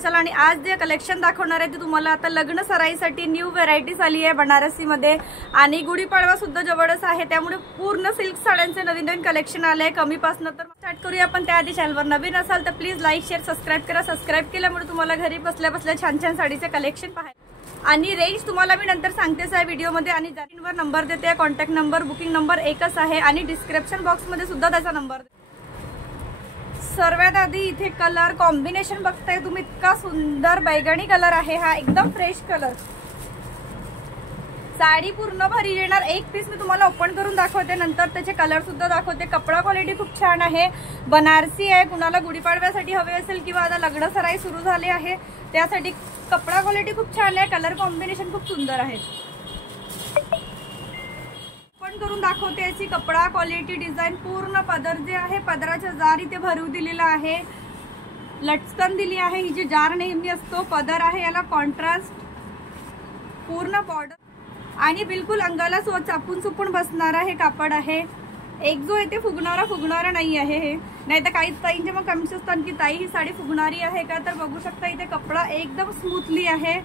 चला आणि आज जे कलेक्शन दाखवणार आहे ते तुम्हाला आता लग्न सराईसाठी न्यू व्हेरायटीज आली आहे बनारसी मध्ये आणि गुढीपाडवा सुद्धा जवळच आहे, त्यामुळे पूर्ण सिल्क साड्यांचे नवीन नवीन कलेक्शन आले आहे कमीपासून. तर स्टार्ट करूया आपण. त्याआधी चॅनलवर नवीन असाल तर प्लीज लाईक शेअर सबस्क्राईब करा. सबस्क्राईब केल्यामुळे तुम्हाला घरी बसल्या बसल्या छान छान साडीचे कलेक्शन पाहायला आणि रेंज तुम्हाला मी नंतर सांगतेच आहे व्हिडिओमध्ये. आणि स्क्रीनवर नंबर देते, कॉन्टॅक्ट नंबर बुकिंग नंबर एकच आहे आणि डिस्क्रिप्शन बॉक्समध्ये सुद्धा त्याचा नंबर. सर्वात आधी इथे कलर कॉम्बिनेशन बघताय तुम्ही, इतका सुंदर बैगणी कलर आहे हा, एकदम फ्रेश कलर. साडी पूर्ण भरी येणार. एक पीस मी तुम्हाला ओपन करून दाखवते, नंतर त्याचे कलर सुद्धा दाखवते. कपडा क्वालिटी खूप छान आहे, बनारसी आहे. कुणाला गुढीपाडव्यासाठी हवे असेल किंवा आता लग्न सराई सुरू झाले आहे त्यासाठी कपडा क्वालिटी खूप छान आहे. कलर कॉम्बिनेशन खूप सुंदर आहे. करून दाखवते याची कपडा क्वालिटी डिझाइन. पूर्ण पदर जे आहे पदराच्या जार इथे भरू दिलेला आहे, लटकन दिली आहे. ही जी जार नेहमी असतो पदर आहे याला कॉन्ट्रास्ट, पूर्ण बॉर्डर आणि बिलकुल अंगाला चापून चुपून बसणारा हे कापड आहे. एक जो येते फुगणारा नाही आहे हे. नाही तर काही ताईंचे मग कमेंट्स असतात की ताई ही साडी फुगणारी आहे का, तर बघू शकता इथे कपडा एकदम स्मूथली आहे.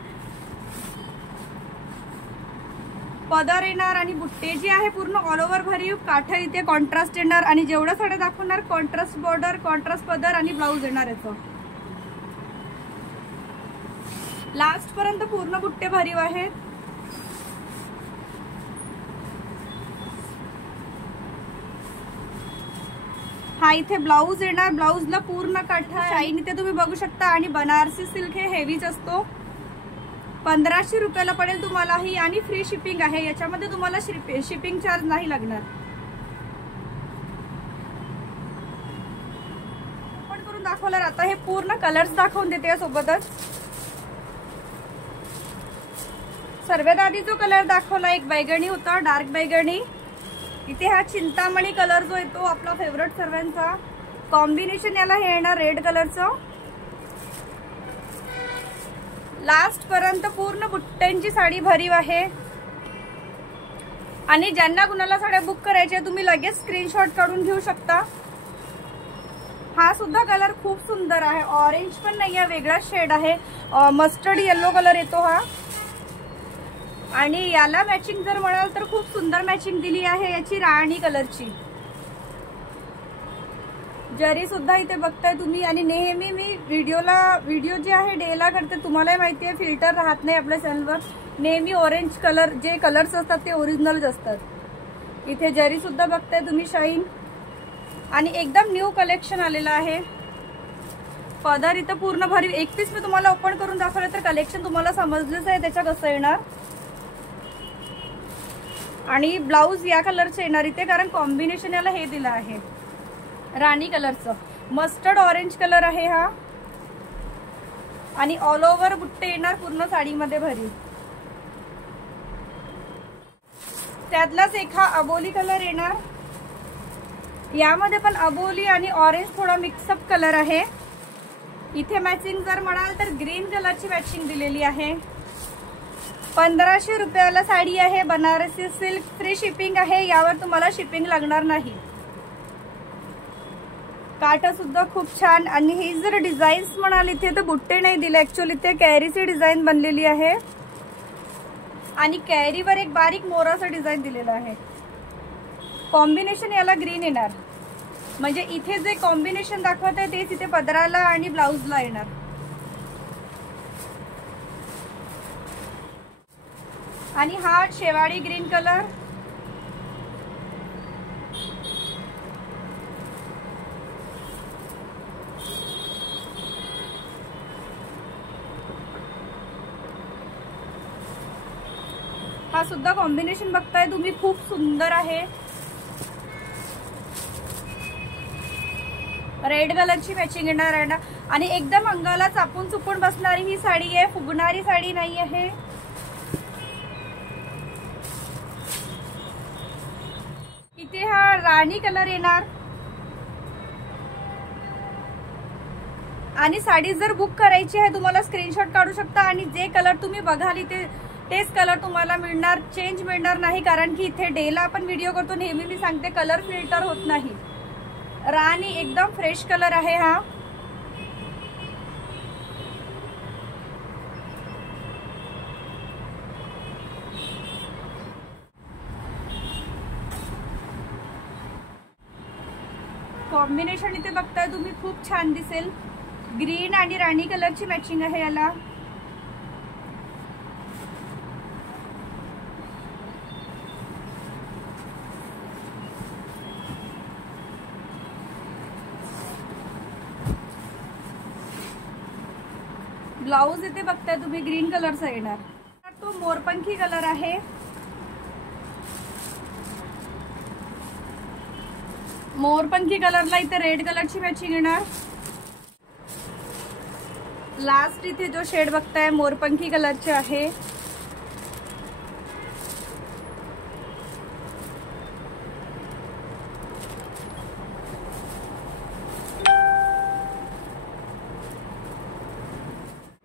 पदर येणार आणि बुट्टे जी आहे पूर्ण ऑल ओव्हर भरीव. काठ इथे कॉन्ट्रास्ट येणार आणि जेवढ्या साड्या दाखवणार कॉन्ट्रास्ट बॉर्डर, कॉन्ट्रास्ट पदर आणि ब्लाउज येणार याचं. लास्ट पर्यंत पूर्ण बुट्टे भरीव आहेत. हा इथे ब्लाउज येणार. ब्लाउजला पूर्ण काठा शाईन इथे तुम्ही बघू शकता आणि बनारसी सिल्क हे हेवीच असतो. 1500 रुपयाला पडेल तुम्हाला ही आणि फ्री शिपिंग आहे. याच्यामध्ये तुम्हाला शिपिंग चार्ज नाही लागणार. पण करून दाखवलं. आता हे पूर्ण कलर्स दाखवून देते यासोबतच. सर्वात आधी जो कलर दाखवला एक बैगणी होता, डार्क बैगणी. इथे हा चिंतामणी कलर जो येतो आपला फेवरेट सर्वांचा. कॉम्बिनेशन याला हे येणार रेड कलरचं. लास्ट पर्यंत पूर्ण बुट्ट्यांची साडी भरीव आहे आणि ज्यांना कुणाला साड्या बुक करायच्या तुम्ही लगेच स्क्रीनशॉट काढून घेऊ शकता. हा सुद्धा कलर खूप सुंदर आहे. ऑरेंज पण नाही आहे, वेगळा शेड आहे. मस्टर्ड येलो कलर येतो हा आणि याला मॅचिंग जर म्हणाल तर खूप सुंदर मॅचिंग दिली आहे याची राणी कलरची. जरी सुद्धा इथे बघताय तुम्ही. आणि नेहमी मी व्हिडिओ जे आहे डेला करते, तुम्हालाही माहिती आहे फिल्टर राहत नाही आपल्या चॅनलवर. नेहमी ऑरेंज कलर जे कलर्स असतात ते ओरिजिनलच असतात. इथे जरी सुद्धा बघताय तुम्ही शाईन आणि एकदम न्यू कलेक्शन आलेलं आहे. पदर इथं पूर्ण भरीव. एक पीस मी तुम्हाला ओपन करून दाखवलं तर कलेक्शन तुम्हाला समजलंच आहे त्याच्या कसं येणार. आणि ब्लाऊज या कलरचं येणार इथे, कारण कॉम्बिनेशन याला हे दिलं आहे राणी कलरचं. मस्टर्ड ऑरेंज कलर आहे हा आणि ऑल ओव्हर बुट्टे येणार पूर्ण साडीमध्ये भरी. त्यातलाच एक हा अबोली कलर येणार. यामध्ये पण अबोली आणि ऑरेंज थोडा मिक्सअप कलर आहे. इथे मॅचिंग जर म्हणाल तर ग्रीन कलरची मॅचिंग दिलेली आहे. 1500 रुपयाला साडी आहे. बनारसी सिल्क, फ्री शिपिंग आहे. यावर तुम्हाला शिपिंग लागणार नाही. काठा सुद्धा खूप छान. आणि ही जर डिझाईन्स म्हणाल इथे तर बुट्टे नाही दिले ऍक्च्युअली, इथे कॅरीची डिझाईन बनलेली आहे आणि कॅरीवर एक बारीक मोराचं डिझाईन दिलेलं आहे. कॉम्बिनेशन याला ग्रीन येणार. म्हणजे इथे जे कॉम्बिनेशन दाखवत आहे तेच इथे पदराला आणि ब्लाउजला येणार. आणि हा शेवाळी ग्रीन कलर. हा सुद्धा कॉम्बिनेशन बघताय तुम्ही, खूप सुंदर आहे. रेड कलरची मॅचिंग येणार आहे आणि एकदम अंगाला चापून चुपून बसणारी ही साडी आहे. फुगणारी साडी नाही आहे. इथे हा राणी कलर येणार. आणि साडी जर बुक करायची आहे तुम्हाला स्क्रीनशॉट काढू शकता आणि जे कलर तुम्ही बघाल इथे तेच कलर तुम्हाला मिळणार. चेंज मिळणार नाही, कारण की इथे डेला आपण व्हिडिओ करतो नेहमी मी सांगते कलर फिल्टर होत नाही. राणी एकदम फ्रेश कलर आहे हा. कॉम्बिनेशन इथे बघताय तुम्ही खूप छान दिसेल. ग्रीन आणि राणी कलरची मॅचिंग आहे याला. ब्लाउज इथे बघताय तुम्ही ग्रीन कलरचा येणार. तो मोरपंखी कलर आहे. मोरपंखी कलरला इथे रेड कलरची मॅचिंग येणार. लास्ट इथे जो शेड बघताय मोरपंखी कलरचे आहे.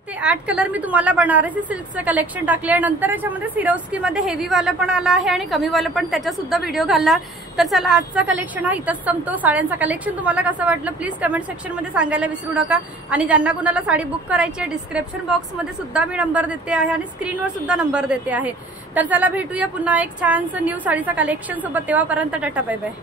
ते 8 कलर मी तुम्हाला बनारसी सिल्कचं कलेक्शन टाकले. नंतर याच्यामध्ये सिरोस्की मध्ये हेवी वाला पण आला आहे आणि कमी वाला पण, त्याचा सुद्धा व्हिडिओ घालला. तर चला आजचा कलेक्शन हा इथंच संपतो. साड्यांचा कलेक्शन तुम्हाला कसं वाटलं प्लीज कमेंट सेक्शन मध्ये सांगायला विसरू नका. आणि ज्यांना कुणाला साडी बुक करायची आहे डिस्क्रिप्शन बॉक्स मध्ये सुद्धा मी नंबर देते आहे आणि स्क्रीनवर सुद्धा नंबर देते आहे. तर चला भेटूया पुन्हा एक छानसं न्यू साडीचा कलेक्शन सोबत. तेव्हापर्यंत टाटा बाय बाय.